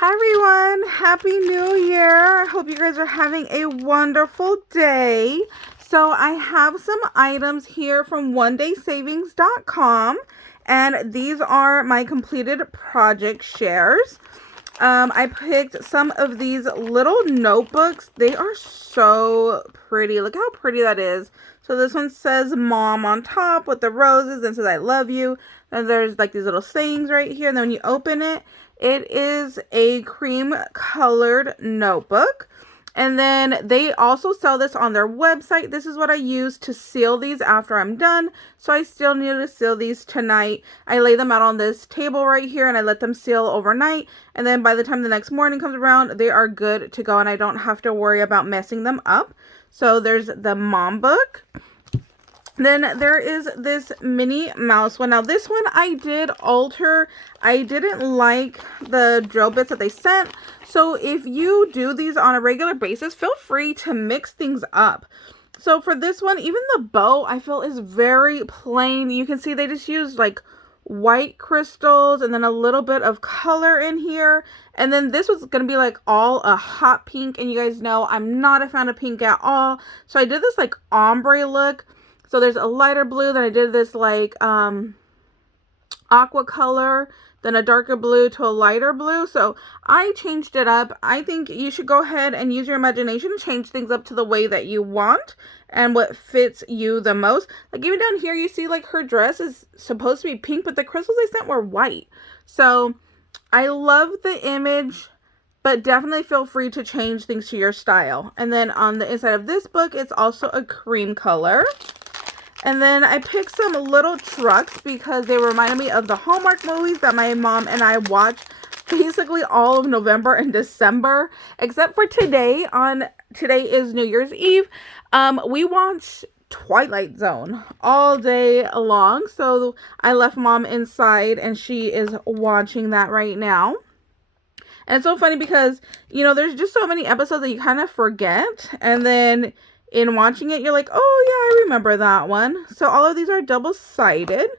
Hi everyone, Happy New Year. I hope you guys are having a wonderful day. So I have some items here from onedaysavings.com and these are my completed project shares. I picked some of these little notebooks. They are so pretty. Look how pretty that is. So this one says mom on top with the roses and says I love you. And there's like these little sayings right here. And then when you open it, it is a cream colored notebook. And then they also sell this on their website. This is what I use to seal these after I'm done. So I still need to seal these tonight. I lay them out on this table right here and I let them seal overnight. And then by the time the next morning comes around, they are good to go and I don't have to worry about messing them up. So there's the mom book. Then there is this Minnie Mouse one. Now this one I did alter. I didn't like the drill bits that they sent. So if you do these on a regular basis, feel free to mix things up. So for this one, even the bow I feel is very plain. You can see they just used like white crystals and then a little bit of color in here. And then this was going to be like all a hot pink. And you guys know I'm not a fan of pink at all. So I did this like ombre look. So there's a lighter blue, then I did this like aqua color, then a darker blue to a lighter blue. So I changed it up. I think you should go ahead and use your imagination to change things up to the way that you want and what fits you the most. Like even down here, you see like her dress is supposed to be pink, but the crystals they sent were white. So I love the image, but definitely feel free to change things to your style. And then on the inside of this book, it's also a cream color. And then I picked some little trucks because they reminded me of the Hallmark movies that my mom and I watched basically all of November and December, except for today. Today is New Year's Eve. We watched Twilight Zone all day long. So I left mom inside and she is watching that right now. And it's so funny because, you know, there's just so many episodes that you kind of forget. And then in watching it, you're like, oh yeah, I remember that one. So all of these are double-sided.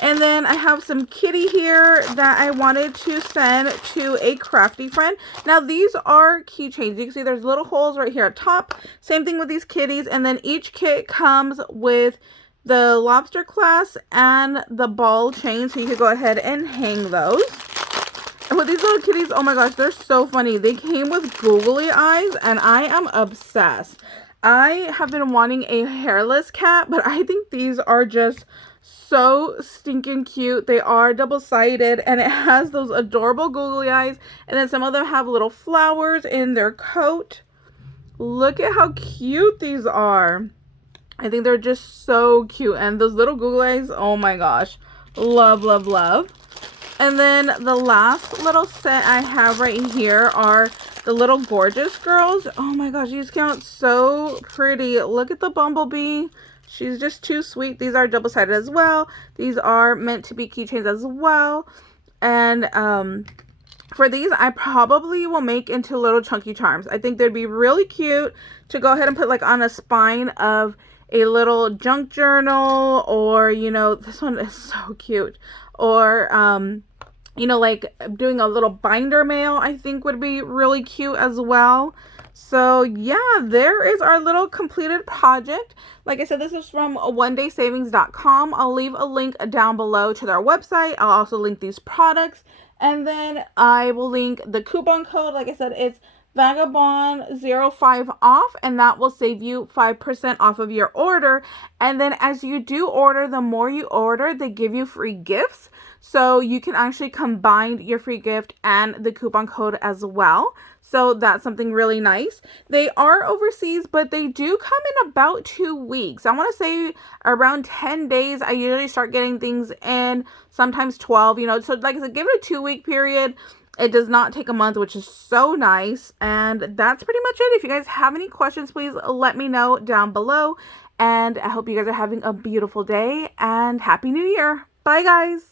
And then I have some kitty here that I wanted to send to a crafty friend. Now these are keychains. You can see there's little holes right here at top. Same thing with these kitties. And then each kit comes with the lobster clasp and the ball chain. So you could go ahead and hang those. And with these little kitties, oh my gosh, they're so funny. They came with googly eyes and I am obsessed. I have been wanting a hairless cat, but I think these are just so stinking cute. They are double-sided and it has those adorable googly eyes. And then some of them have little flowers in their coat. Look at how cute these are. I think they're just so cute. And those little googly eyes, oh my gosh. Love, love, love. And then the last little set I have right here are the little gorgeous girls. Oh my gosh, these came out so pretty. Look at the bumblebee. She's just too sweet. These are double-sided as well. These are meant to be keychains as well. And for these, I probably will make into little chunky charms. I think they'd be really cute to go ahead and put like on a spine of a little junk journal, or, you know, this one is so cute. Or, you know, like doing a little binder mail, I think would be really cute as well. So yeah, there is our little completed project. Like I said, this is from onedaysavings.com. I'll leave a link down below to their website. I'll also link these products. And then I will link the coupon code. Like I said, it's Vagabond05 off, and that will save you 5% off of your order. And then as you do order, the more you order, they give you free gifts. So you can actually combine your free gift and the coupon code as well. So that's something really nice. They are overseas, but they do come in about 2 weeks. I want to say around 10 days. I usually start getting things in, sometimes 12, you know. So like I said, give it a 2-week period. It does not take a month, which is so nice. And that's pretty much it. If you guys have any questions, please let me know down below. And I hope you guys are having a beautiful day and Happy New Year. Bye, guys.